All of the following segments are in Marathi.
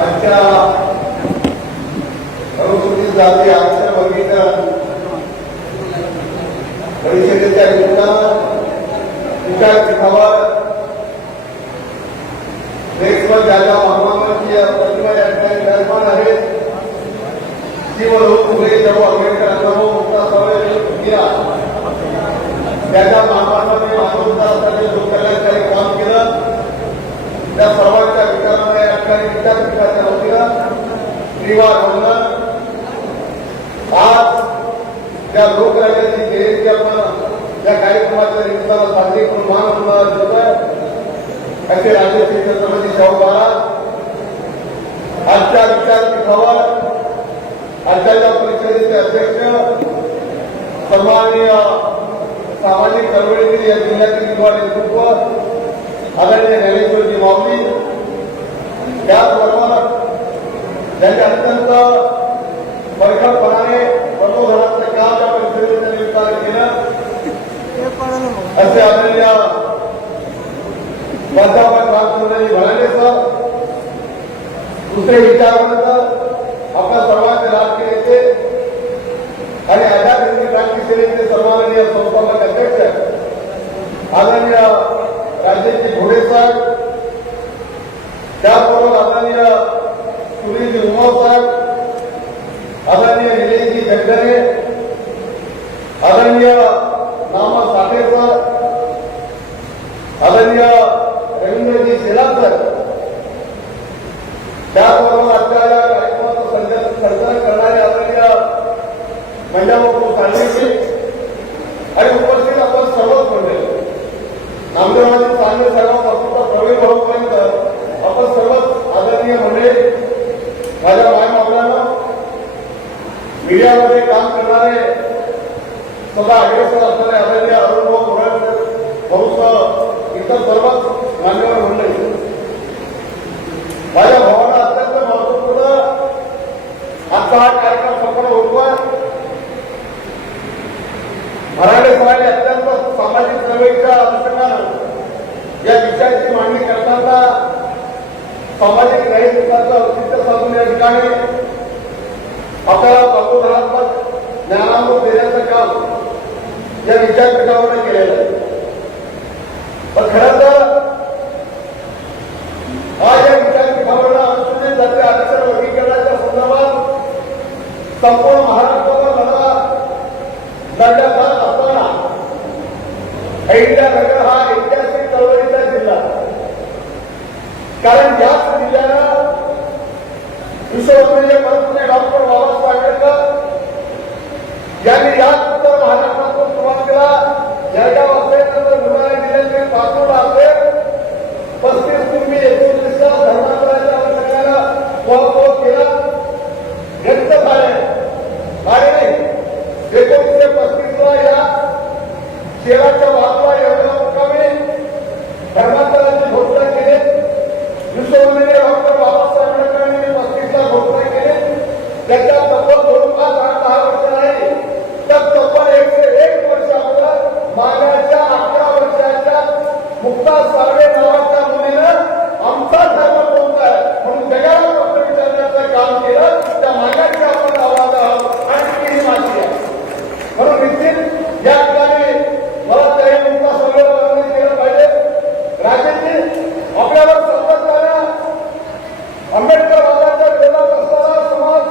आजच्या अनुसूचित जाती आरक्षण वर्गीकरण परिषदेच्या विचारपीठावर देशभर ज्या ज्या महामानवांची प्रतिमा या ठिकाणी निर्माण आहेत शिवलोक फुले शाहू आंबेडकरांना मोठा समावेश केला. त्या ज्या महामानवांनी मानवतासाठी लोककल्याणकारी काम केलं त्या सर्वांच्या विचारांना या ठिकाणी विचारपीठाच्या वतीनं त्रिवार वंदन. आज त्या लोकराज्याची जयंती आपण या कार्यक्रमाच्या निमित्तानं साजरी करून महान देतोय. असे राजश्री छत्रपती शाहू महाराज आजच्या विचारपीठावर आजच्या परिषदेचे अध्यक्ष सन्माननीय सामाजिक चळवळीतील या जिल्ह्यातील युवा नेतृत्व आदरणीय ज्ञानेश्वरजी माऊली त्याचबरोबर त्यांच्या अत्यंत परखडपणाने बंधुधनाचं काम त्या परिषदेच्या निमित्तानं केलं असे आदरणीय प्राध्यापक रामचंद्रजी भराडे सर. दुसरे विचारवंत आपल्या सर्वांचे राजकीय नेते आणि आझाद हिंद क्रांती सेनेचे सन्माननीय संस्थापक अध्यक्ष आदरणीय राजेशजी घोडे साहेब, त्याचबरोबर आदरणीय सुनीलजी उमाव साहेब, आदरणीय निलेशजी जगदरे, आदरणीय नामा साठे सर, आदरणीय रवींद्रजी शेलार, त्याचबरोबर आजच्या या कार्यक्रमाचं संचालन करणारे आदरणीय मंजाबाबू सांगलीजी आणि उपस्थित आपण सर्वच मंडळी नामदेवाजी सांगली साहेबांपासून प्रवीण भाऊपर्यंत आपण सर्वच आदरणीय मंडळी माझ्या मायमावळ्यांना मीडियामध्ये काम करणारे सदा अग्रेसर असणारे आदरणीय अरुण भाऊ भाऊसह इतर सर्वच मान्यवर मंडळी. माझ्या भावाला अत्यंत महत्वपूर्ण आजचा हा कार्यक्रम संपन्न होतोय. भराडे सरांनी अत्यंत सामाजिक चळवळीच्या अनुषंगानं या विषयाची मांडणी करताना सामाजिक न्यायिकाचं औचित्य साधून या ठिकाणी आपल्याला तत्वधनात्मक ज्ञानामृत देण्याचं काम या विचारपीठावर केलेलं आहे. पण खरं तर आज या विचारपीठावर अनुसूचित जाती आरक्षण वर्गीकरणाच्या संदर्भात संपूर्ण महाराष्ट्रावर लढा लढण्यात जात असताना अहिल्यानगर हा ऐतिहासिक चळवळीचा जिल्हा, कारण याच जिल्ह्यानं विश्वविद्यालय परतने डॉक्टर बाबासाहेब आंबेडकर यांनी याच उत्तर महाराष्ट्रातून सुरुवातीला जळगाव असेल नंतर बुलढाणा जिल्ह्यातील पाचोड असेल 35 पूर्वी 19 धर्मांतराच्या अनुषंगानं पोहोच केला व्यक्त झाले आणि 1935 ला या शेराच्या बाजूला एवढ्या मुक्कामी धर्मांतराची घोषणा केली. विश्वविद्यालय डॉक्टर बाबासाहेब आंबेडकरांनी 35 ला घोषणा केली. त्याच्या तब्बल 10 वर्ष नाही तर तब्बल 101 वर्ष अगोदर मागाच्या 11 वर्षाच्या मुक्ता साळवे नावाच्या मुलीनं आमचा धर्म कोणता आहे म्हणून जगाला प्रश्न विचारण्याचं काम केलं. त्या मागाची आपण आवाज आहोत आणि ती माती आहे म्हणून निश्चित या ठिकाणी मला त्याही मुक्ता साळवे केलं पाहिजे. राजेशजी आपल्याला समजताना आंबेडकर वादाच्या विरोधात असणारा समाज,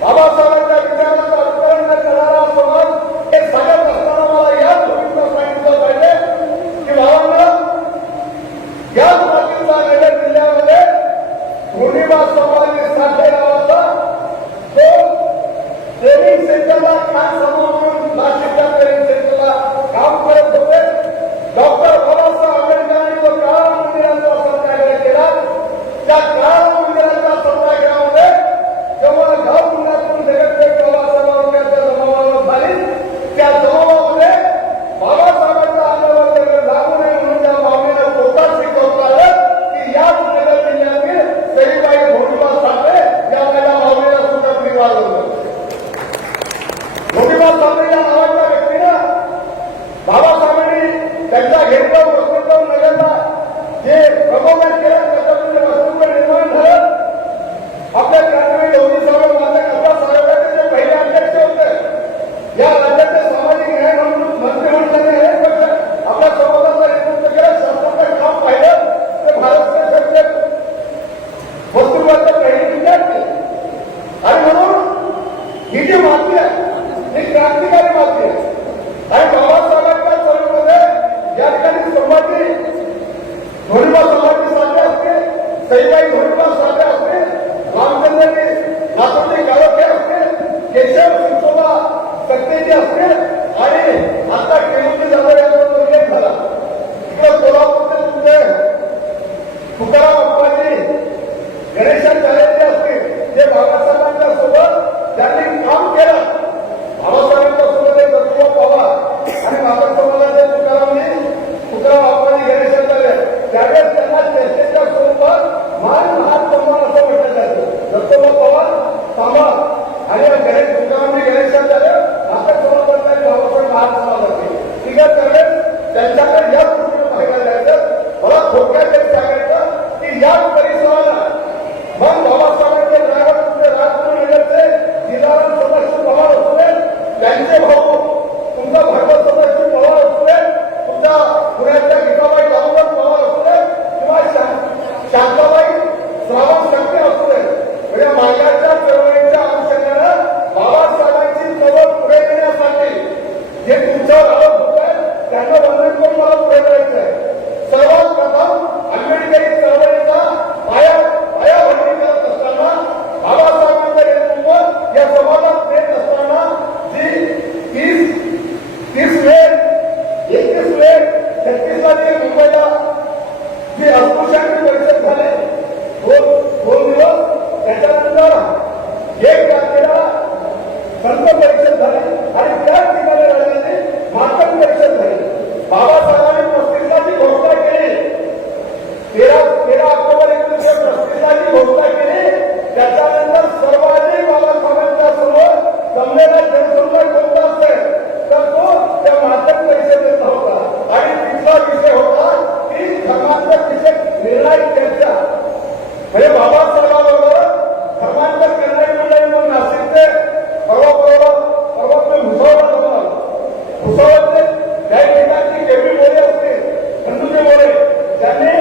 बाबासाहेबांच्या विचारांचं अनुकरण करणारा समाज हे सांगत असताना मला याच भूमीचा सांगितलं पाहिजे की भावांना याच मातीचा नगर जिल्ह्यामध्ये धोनीबा समाजाने साठे नावाचा तो ट्रेनिंग सेंटरला खास समूह म्हणून नाशिकच्या ट्रेनिंग सेंटरला काम करत होते. डॉक्टर बाबासाहेब आंबेडकरांनी जो काळा मंदिराचा सत्याग्रह केला त्या काळा मंदिराच्या सत्याग्रहामध्ये जेव्हा गाव पुण्यातून जगतदेव बाबासाहेबांच्या जमावावर झाली त्या जमावामध्ये बाबासाहेबांच्या आंदोलनावर लागू नये म्हणून त्या मागणीला पोटात शिकवता की याच नगर जिल्ह्यातील सईबाई धोनीबा साठे या माझ्या मागणीला सुद्धा निवारण धोनीबा साठे या नावाच्या कस्तुरबाचं पहिली विद्यार्थी आणि म्हणून ही जी माती आहे ही क्रांतिकारी माती आहे आणि बाबासाहेबांच्या चळवळीमध्ये या ठिकाणी संभाजी धोंडीबा संभाजी साठे असते सईबाई धोंडीबा साठे असते रामचंद्रजी नाथोजी गावखे असते केशव शिवशोभा सक्तेजी असते आणि आता केळुजी जाधव यांचा उल्लेख झाला इकडे कोल्हापूरचे तुमचे तुकाराम अप्पाजी गणेशाचार्यजी असतील जे बाबासाहेबांच्या सोबत त्यांनी काम केलं बाबासाहेबांच्या सोबत एक दत्तूबा पवार आणि माता समाजाचे तुकाराम अप्पाजी गणेशाचार्य त्यावेळेस त्यांना चर्चेच्या स्वरूपात मान हात सन्मान असं म्हटलं जातं दत्तूबा पवार सांभाळ आणि तुकारामजी गणेशाचार्य नाटक समाजाचे बाबासाहेब महान समाजाचे ठीक आहे त्यावेळेस त्यांच्याकडे या गोष्टी पाहायला जायचं मला थोडक्यात एक सांगायचं की या परिसराला मग बाबासाहेबांचे ड्रायव्हर तुमचे राजपूरचे जिल्हाराम सदाशिव पवार असू त्यांचे भाऊ तुमचा भागवत सदाशिव पवार असू तुमच्या पुण्याच्या गीताबाई दामोदर पवार असू किंवा शांताबाई श्रावण शक्ती असू म्हणजे मागाच्या चळवळीच्या अनुषंगानं बाबासाहेबांची चळवळ पुढे नेण्यासाठी जे तुमच्यावर आरोप होत आहे त्यांना वंदन करून मला पुढे करायचं आहे सर्वात प्रथम आंबेडकरी चळवळीचा पायाभरणी करत असताना बाबासाहेबांचं नेतृत्व या समाजात देत असताना जी 30 मे 31 मे 36 ला मुंबईला जी अस्पृश्यांची परिषद झाली दोन दिवस त्याच्यानंतर 1 तारखेला संत परिषद झाली आणि त्याच ठिकाणी राहिलेली मातम परिषद झाली बाबासाहेबांनी 35 ला जी घोषणा केली 13 ऑक्टोबर 1935 ला जी घोषणा केली त्याच्यानंतर सर्वाधिक बाबासाहेबांच्या समोर जमलेला जनसंघ कोणता असेल तर तो त्या मातम परिषदेचा होता आणि तिथला विषय होता की धर्मांतर विषय निर्णायक चर्चा म्हणजे बाबासाहेबांबरोबर धर्मांतर निर्णय मंडळी म्हणून नाशिकचे परवा भुसावळला जमला भुसावळचे काही ठिकाणची केवढी मोरे असते खंडूचे मोरे त्यांनी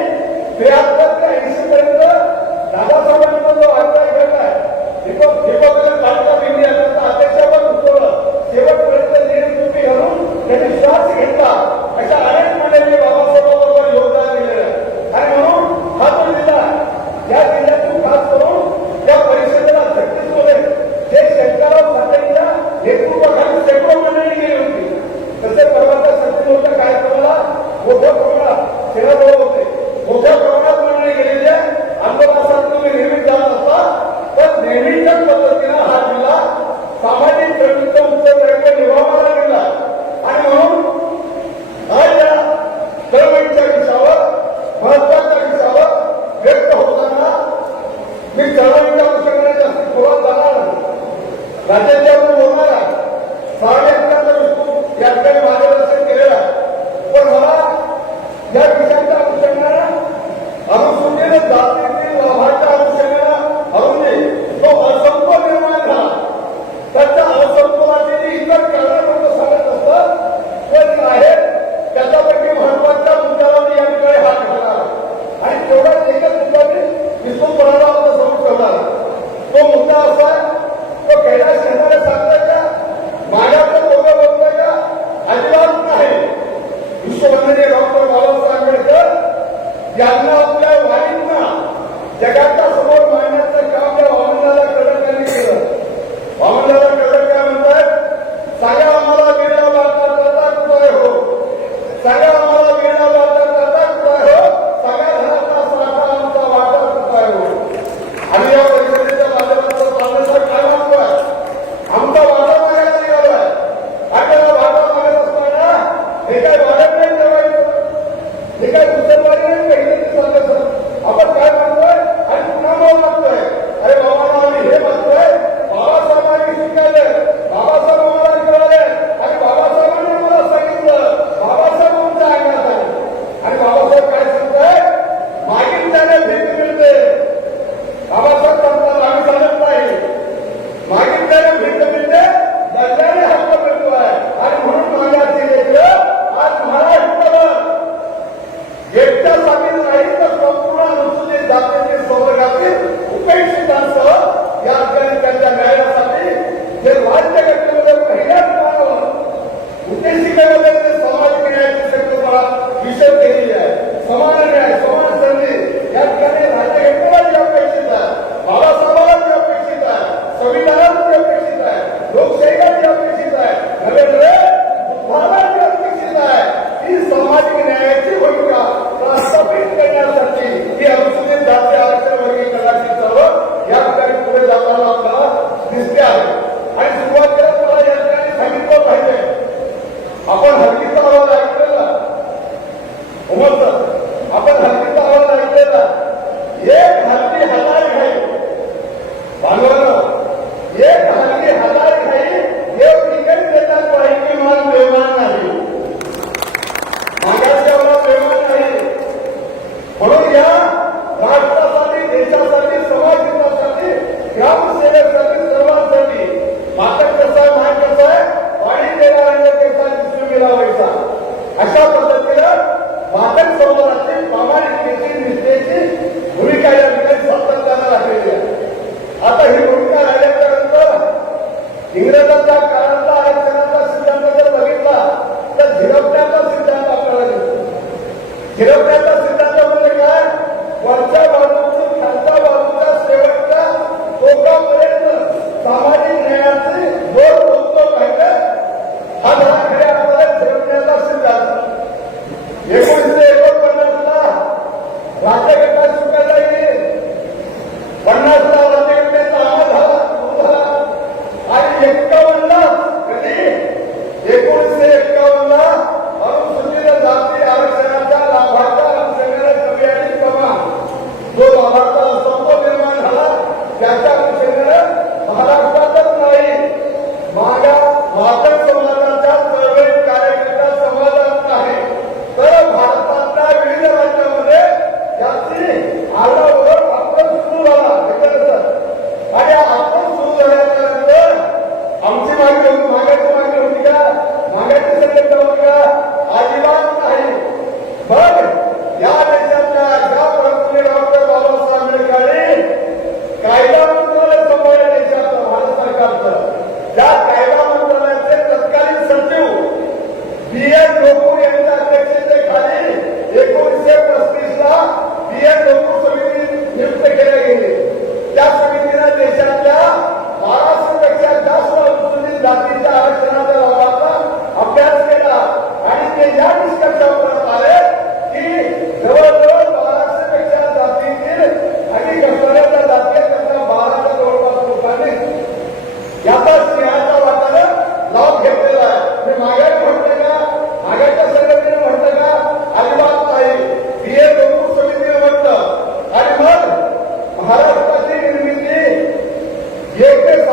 73 ते 80 पर्यंत दादासाहेबांचा जो अध्याय घडलाय दीपक कालचा दिंडी त्याचा अध्यक्षपद उचललं शेवटपर्यंत निर्णय घालून त्यांनी श्वास घेतला अशा अनेक मंडळींनी बाबासाहेबांबरोबर योगदान दिलेलं आहे आणि म्हणून हा जो जिल्हा या जिल्ह्यातून खास करून या परिषदेला 36 मध्ये जे शंकरराव साठेंच्या नेतृत्वाखाली शेकडो मंडळी गेली होती तसे परवाच्या 36 कार्यक्रमाला मोठ्या प्रमाणात सेवाभाव होते मोठ्या प्रमाणात मंडळी गेलेली आहे आंदोलनासाठी तुम्ही निर्मित झाला असता तर नेहमीच्याच पद्धतीनं हा जिल्हा सामाजिक चळवळीचा उत्तर निभावणारा जिल्हा आणि म्हणून आज या चळवळीच्या विषयावर महत्वाच्या विषयावर व्यक्त होताना मी चळवळीच्या अनुषंगाने जास्त खोलात जाणार राज्याच्यावर बोलणार आहे सारे अत्यंत विस्तृत या ठिकाणी मार्गदर्शन केलेलं आहे पण मला या विषयाच्या अनुषंगानं अनुसूचित जातीतील लाभाच्या अनुषंगानं अरुंदी तो असंतोल निर्माण झाला त्याच्या असंतोलाची जी इतर कारणं सांगत असतं ते आहेत त्याच्यापैकी महत्वाच्या मुद्द्याला मी या ठिकाणी हात घालणार आणि तेवढाच एकच मुद्दा मी विस्तृतपणाला आपल्या समोर ठेवणार तो मुद्दा असा तो कैलास शेजारे सांगताच्या मागाचं दोघं बघताच्या अजिबात नाही विश्ववंदनीय डॉक्टर बाबासाहेब आंबेडकर यांना आपल्या वाणींना जगाच्या समोर मांडण्याचं काम त्या वामनदादा कडक यांनी केलं वामनदादा कडक काय म्हणतात सांगा आम्हाला वेळा वाटता करता कुठे हो सांगा आम्हाला वेळा वाटता करता कुठे हो सगळ्या धनाचा साठा आमचा वाटा कुठे हो आणि या परिषदेच्या माध्यमातून पाहण्याचं काय महत्व आहे आमचा वाटा मागायला निघालाय आपल्याला वाटा मागत असताना हे काय वाढत नाही ठेवायचं हे काय मुसलमानी नाही पहिली सांगायचं आपण काय म्हणतोय आणि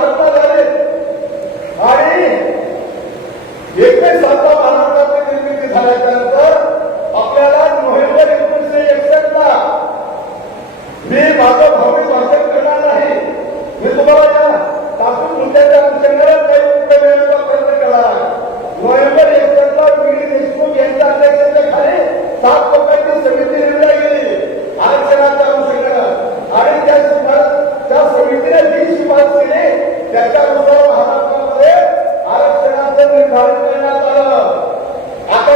स्थापना झाली आणि 1907 महाराष्ट्राची निर्मिती झाल्यानंतर आपल्याला नोव्हेंबर 1961 ला मी माझं भावी भाषण करणार नाही. मी तुम्हाला या तातून मुद्द्याच्या अनुषंगाने काही उत्तर देण्याचा प्रयत्न केला. नोव्हेंबर 61 ला वी देशमुख यांच्या अध्यक्षतेखाली 7 लोकांची समिती नेमली गेली आरक्षणाच्या अनुषंगाने आणि त्या समितीने जी शिफारस केली त्याच्यानुसार महाराष्ट्रामध्ये आरक्षणाचं निर्धारण करण्यात आलं. आता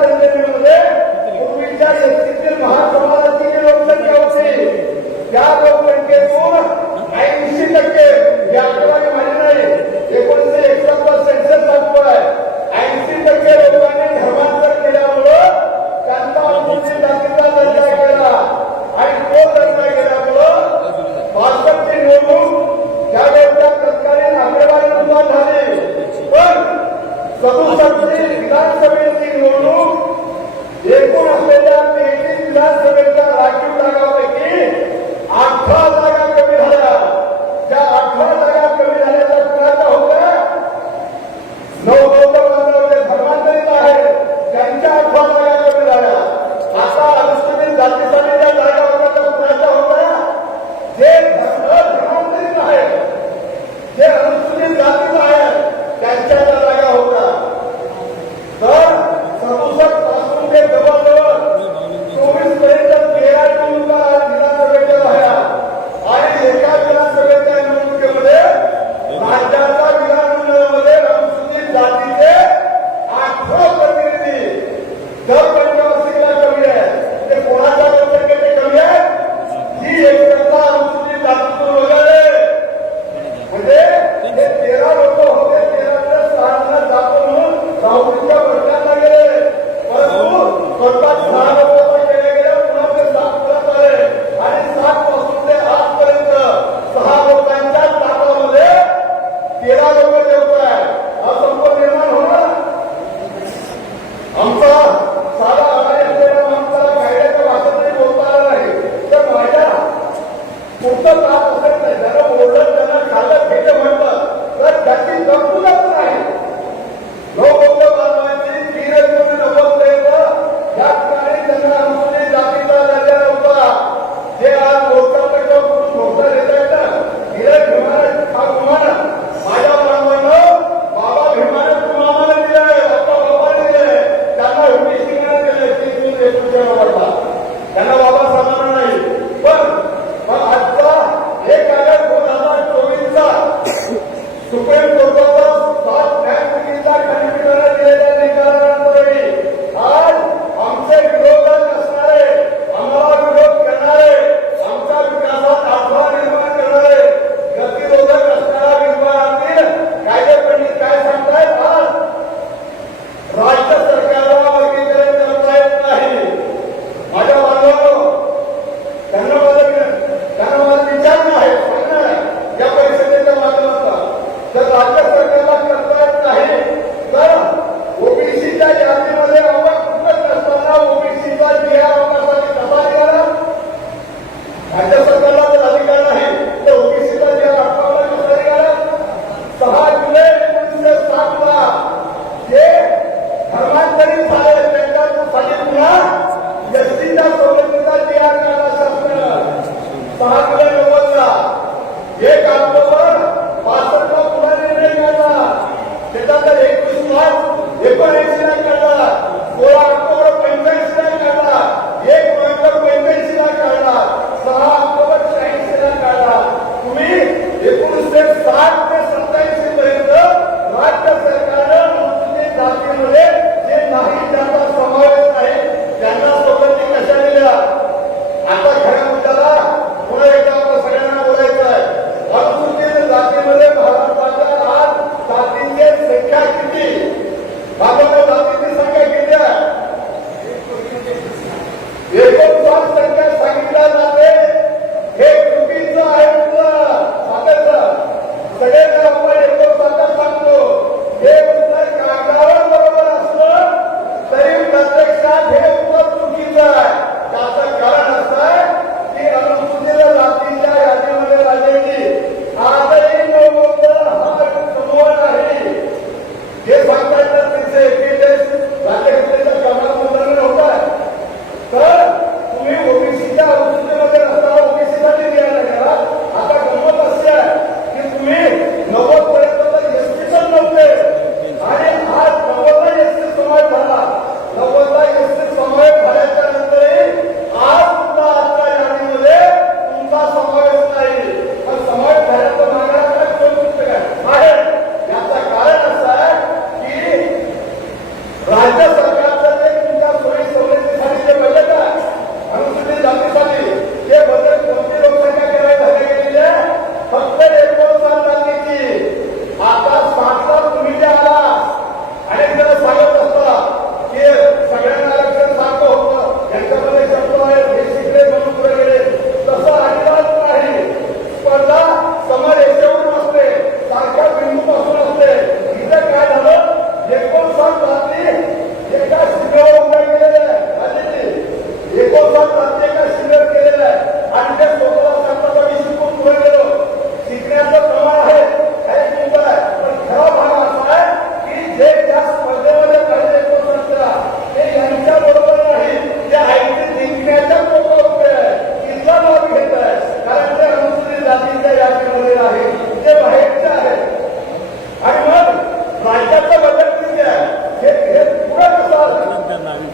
जनगणनेमध्ये पूर्वीच्या एसटीतील महान समाजाची जी लोकसंख्या होती त्या लोकसंख्येतून 80% ही आकडेवारी माझी नाही, 1961 सेन्सस दाखवलाय 80% लोकांनी धर्मांतर केल्यामुळं त्यांचा अनुसूचित जातीचा दर्जा केला आणि तो दर्जा केल्यामुळं 65 ची निवडणूक त्यावेळेच्या तत्कालीन आकडेवारीनुसार झाली, पण 67 ची विधानसभेची निवडणूक एकूण असलेल्या 33 विधानसभेच्या राखीव जागांपैकी 18 जागा कमी झाल्या. त्या 18 जागा कमी झाल्याचा कुणाचा होता? नवबौद्ध बांधवांचे धर्मांतरित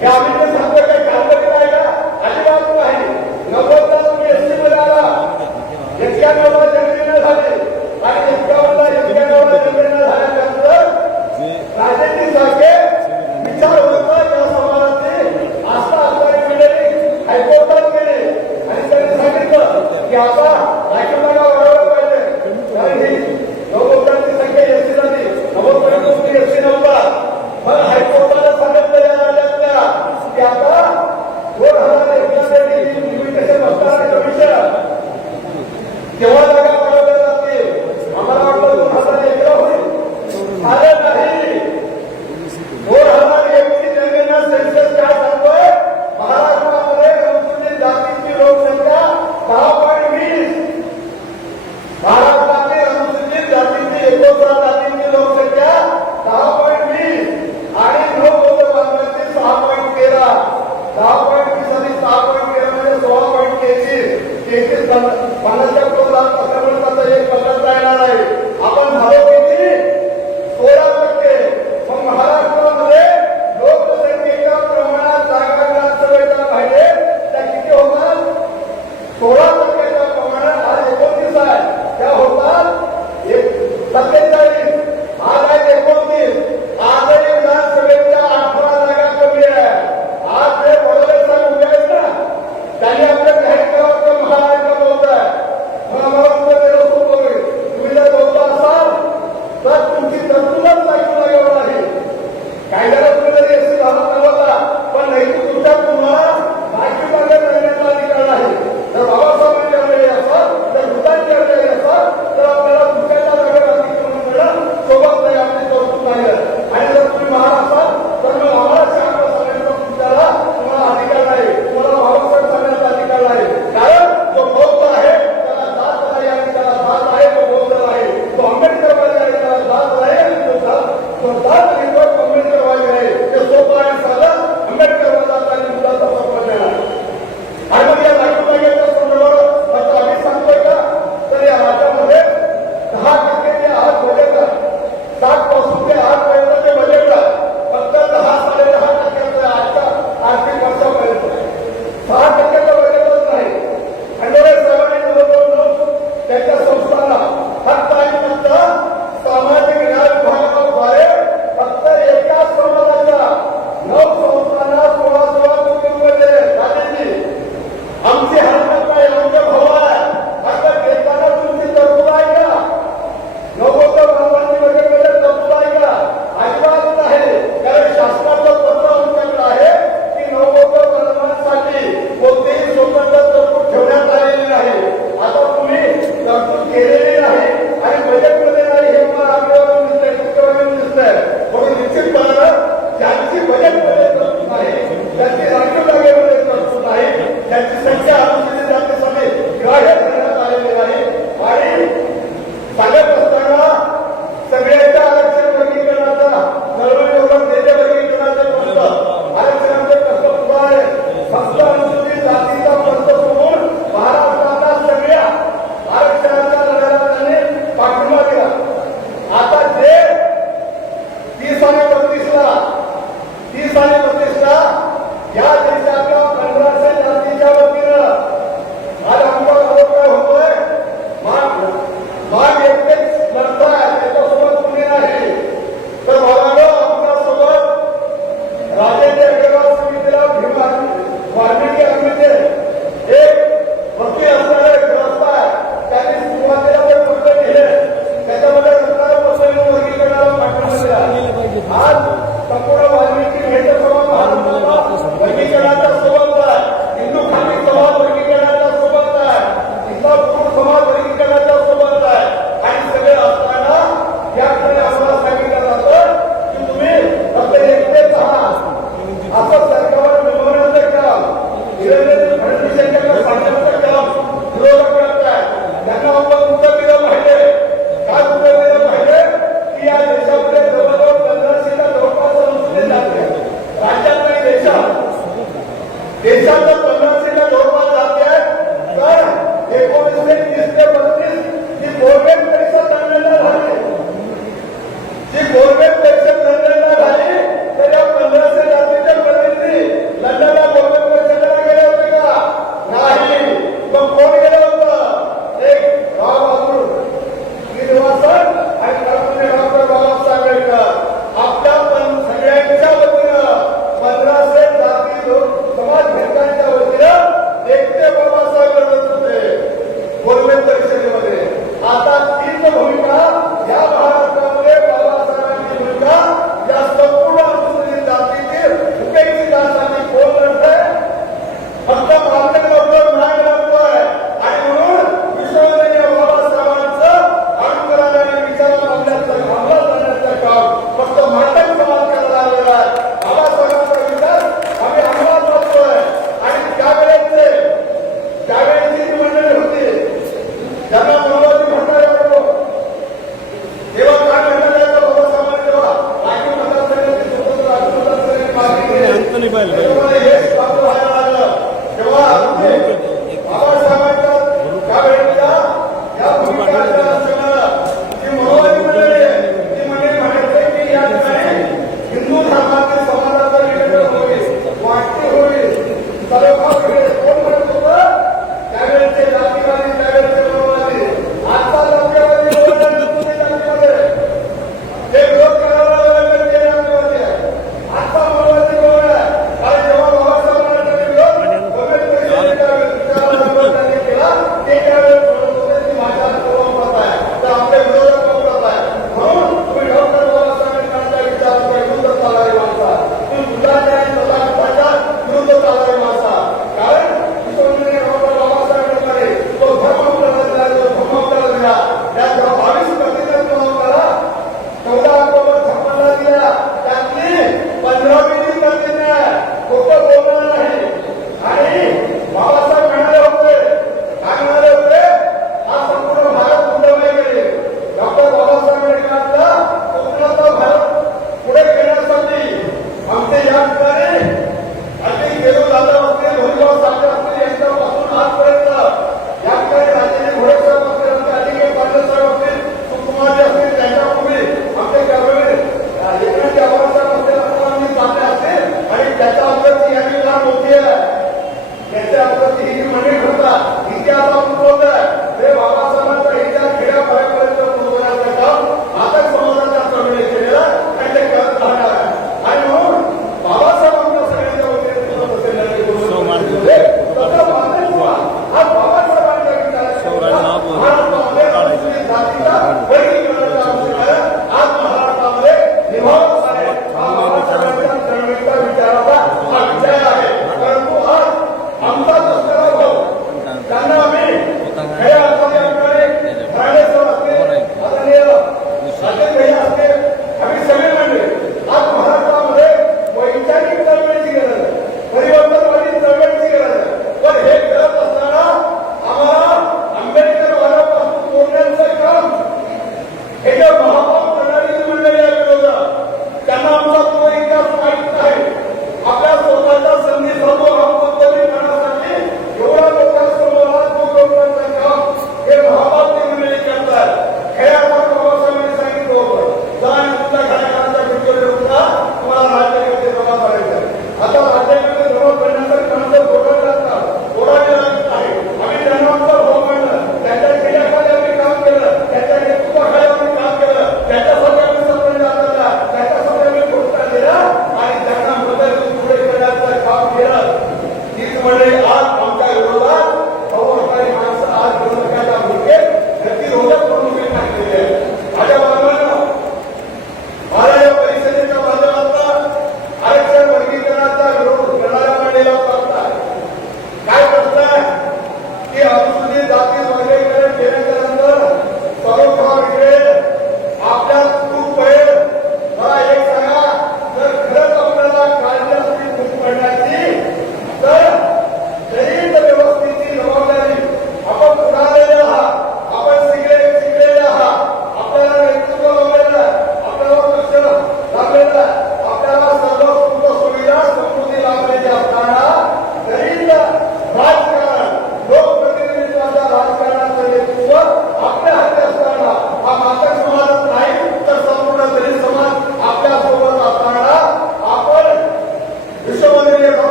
हे आम्ही ते सांगतो काही कामगिरी नाही का? अजिबात नाही. 90ला तुम्ही एसटी मध्ये आला, 91ला जनगणना झाली आणि 91ला जनगणना झाल्यानंतर राजकीय विचार होता या समाजाची आस्था असणारी मंडळी हायकोर्टात गेले आणि त्यांनी सांगितलं की आता राखीवला वाढवलं पाहिजे, कारण ही नवोदयांची संख्या एसटी झाली, नव्वदपर्यंत एसटी नव्हता. मग हायकोर्टाला सांगितलं या राज्यातल्या की आता 2001 लिमिटेशन असणारा विषय तेव्हा जागा वाढवल्या जातील. आम्हाला वाटलं 2001 होईल, झालं नाही. 2001 जनगणना सेन्सस काय सांगतोय? महाराष्ट्रामध्ये अनुसूचित जातीची लोकसंख्या 10.20. महाराष्ट्रातील अनुसूचित जातीची 19 जातींची लोकसंख्या 10.20 आणि नवबौद्ध बांधवांची 6.13. 10.20 आणि 6.13 म्हणजे 16.33. 50च्या पुढे जात असल्यामुळे त्याचा एक पकडता येणार आहे. आपण झालो किती? 16%. मग महाराष्ट्रामध्ये लोकसंख्येच्या प्रमाणात जागा विधानसभेच्या पाहिजे त्या किती होतात? 16%च्या प्रमाणात. आज 29 आहे, त्या होतात 47. आज आहे 29. आजही विधानसभेच्या 18 जागा कमी आहे. आज जे फडणवीस साहेब उभे आहेत ना, त्यांनी आपल्या जाहीर केल्यावर महाराष्ट्र बोलत आहे. मग आम्हाला पुढे त्याला सोपं होईल. तुम्ही जर बोलता असाल तर तुमची तरतूदच ऐकून आहे. कायद्याला तुम्ही जरी एसटी झाला नव्हता, पण नैतिक तुमच्या तुम्हाला राखीव जागा करण्याचा अधिकार आहे. जर बाबासाहेबांची आलेली असाल, जर भूतांची आलेली असाल, तर आपल्याला तुमच्या जागेवर अतिक्रमण करणं सोबत नाही, आपली तरतूद नाही. आणि जर तुम्ही महाराज असाल तर मग आम्हाला शांत सांगण्याचा तुम्हाला अधिकार नाही, तुम्हाला बाबासाहेब सांगण्याचा अधिकार नाही. कारण जो बौद्ध आहे त्याला जात नाही आणि त्याला जात आहे तो बौद्ध आहे. तो आंबेडकरवादी आहे त्याला जात आहे आणि तो जात आणि तो आंबेडकरवादी आहे. ते सोपं आणि साधं आंबेडकरवादाचा आणि मुलाचा सोपं आहे. आणि मग या जागेच्या संदर्भात फक्त आम्ही सांगतोय का? तर या राज्यामध्ये 10% जे आहात बजेट, 7 ते 8 ते बजेट फक्त 10-10.5% आजच्या आर्थिक वर्षापर्यंत 6% बजेटच नाही. फडणवीस साहेबांनी जवळजवळ त्यांच्या संस्थांना फक्त आणि फक्त सामाजिक न्याय विभागाद्वारे फक्त एकाच समाजाच्या 9 संस्थांना 16 कोटी रुपये दिले. राजेजी, आमची हरकत नाही, आमचे भाऊ आहे. आता देताना तुमची तरतूद आहे का? नवबौद्ध बांधवांची बजेटमध्ये तरतूद आहे का? अजिबात नाही. कारण शासनाचं पत्र आमच्याकडे आहे की नवबौद्ध बांधवांसाठी कोणतीही स्वतंत्र तरतूद ठेवण्यात आलेली नाही. आता तुम्ही तरतूद केलेली नाही आणि बजेटमध्ये नाही, हे मला आग्रहावरून दिसतंय, टक्केवारीवरून दिसतंय. म्हणून निश्चितपणानं ज्यांची बजेटमध्ये तरतूद नाही, त्यांची राखीव जागेमध्ये तरतूद नाही, त्यांची संख्या अनुसूचित जातीसाठी ग्राह्य करण्यात आलेली नाही. आणि सांगत असताना सगळ्यांच्या आरक्षण वर्गीकरणाचा चळवळीवर नेते वर्गीकरणाचे प्रश्न, आरक्षणाचे प्रश्न पुढे आहे. फक्त अनुसूचित जातीचा प्रश्न सोडून महाराष्ट्रातल्या सगळ्या आरक्षणाच्या लढ्याला त्यांनी पाठिंबा दिला. आता जे 30 आणि 32ला या देशाच्या 1500 जातीच्या वतीनं आज आमचा आरोप काय होतोय? माग एकटेच लढताय, त्याच्यासोबत कुणी नाही. तर बघालो आमच्यासोबत राजेंद्र अग्रवाल समितीला वाल्मिकी अग्निचे एक वकील असणारे ग्रस्त आहे. त्यांनी सुरुवातीला ते पुढे केले, त्याच्यामध्ये 17% वर्गीकरणाला पाठिंबा दिला. आज संपूर्ण वाल्मिकी भेट समाज महाराष्ट्राला वर्गीकरणाच्या सोबत आहे, हिंदू खाली समाज वर्गीकरणाच्या सोबत आहे, इस्लाम समाज वर्गीकरणाच्या सोबत आहे. आणि सगळे असताना याकडे आम्हाला सांगितलं जातं की तुम्ही फक्त एकटेच आहात. असं सरकारवर निवडण्याचं काम, देवेंद्र फडणवीस यांच्याकडे सांगण्याचं काम विरोधक करताय. त्यांना आपण उत्तर दिलं पाहिजे. काय उत्तर दिलं पाहिजे की या देशामध्ये जवळजवळ 1500च्या जवळपास अनुसूचित जाती आहेत. राज्यात नाही, देशात 1500च्या जवळपास जाती आहेत. तर 1930 ते 32 जी गव्हर्नमेंट परीक्षा गणनेला झाली, जी गव्हर्नमेंट परीक्षा गणनेला झाली, तर या 1500 जातीच्या प्रतिनिधी त्याच्यामुळे हे स्थापित व्हायला लागलं तेव्हा बाबासाहेबांच्या त्या वेळेच्या या भूमिका असताना ती मनोवादी मंडळी आहे ती म्हणायचे की या ठिकाणी हिंदू धर्मातील समाजाचं निवेदन होईल वाटणी होईल सर्वभाव होईल कोण म्हणत होतं त्यावेळेचे जातीवादी त्यावेळेचे मनोवादी आता जातीवादी जातीमध्ये ते विरोध करायला जातीवादी आहे आता मनोवादी कारण जेव्हा बाबासाहेबांना विरोध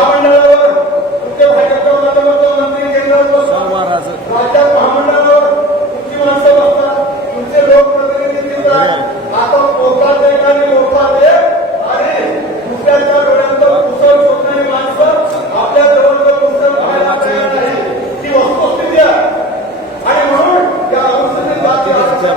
महामंडळावर तुमचे भाजपच्या माध्यमातून मंत्री केंद्रात बसतात, राज्यात महामंडळावर तुमची माणसं बसतात, तुमचे लोकप्रतिनिधी देतात. आता मोठा देश आणि मोठा देश आणि दुसऱ्याच्या डोळ्यांचं पुसळ शोधणारी माणसं आपल्या जवळचं पुस्तक पाहायला तयार नाही. ती वस्तुस्थिती आहे. आणि म्हणून या अनुसूचित जाती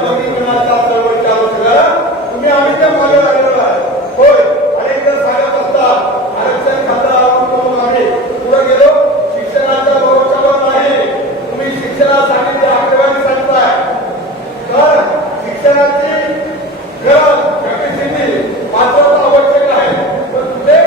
वर्गीकरणाच्या चळवळीच्या अनुषंगानं तुम्ही आम्ही त्या मागे लागलेलो आहे. होय, अनेक जण सांगत असतात आरक्षण खातं आपण आम्ही पुढे गेलो, शिक्षणाच्या भरोशावर नाही. तुम्ही शिक्षणासाठी जे आकडेवारी सांगताय, तर शिक्षणाची गरज कॅपॅसिटी पात्रता आवश्यक आहे, पण कुठे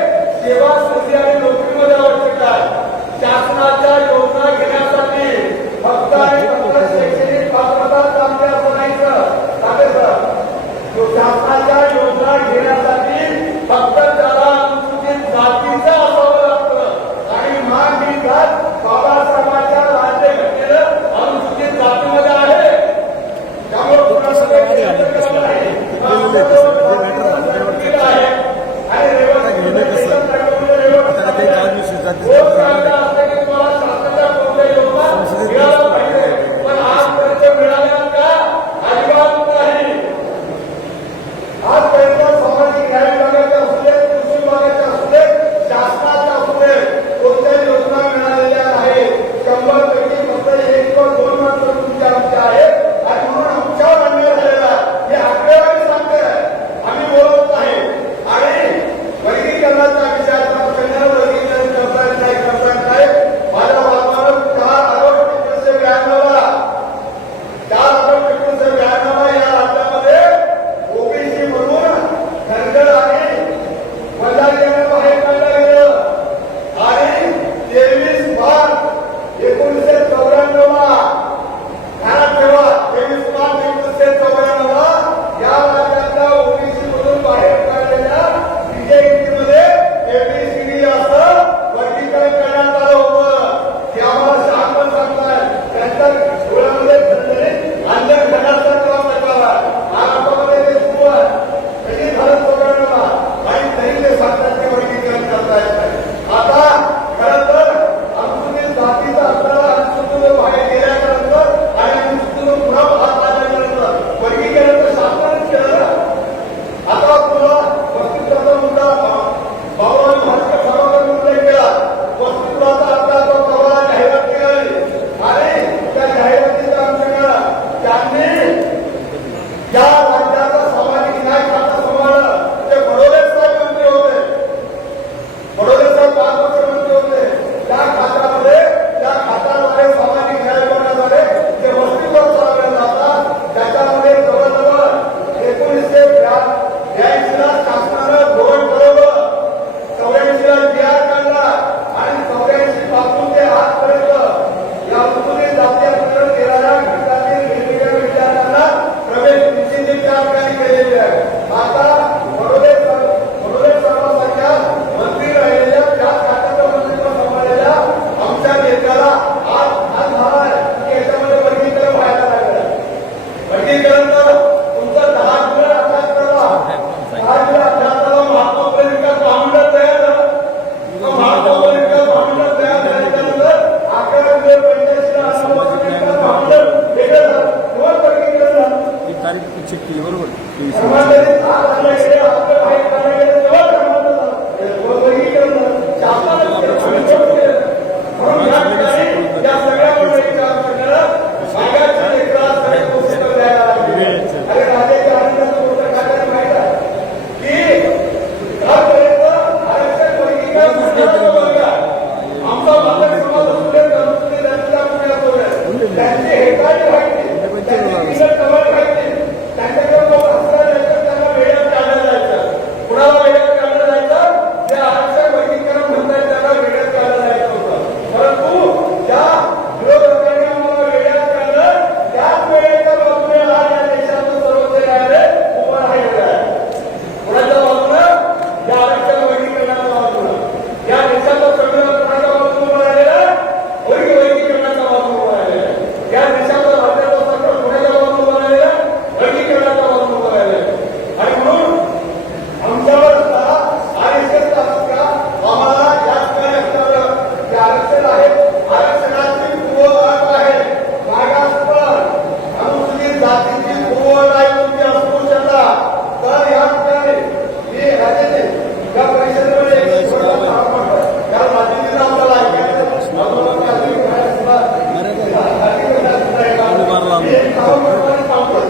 आपण सांगतो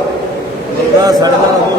मुलगा 9:30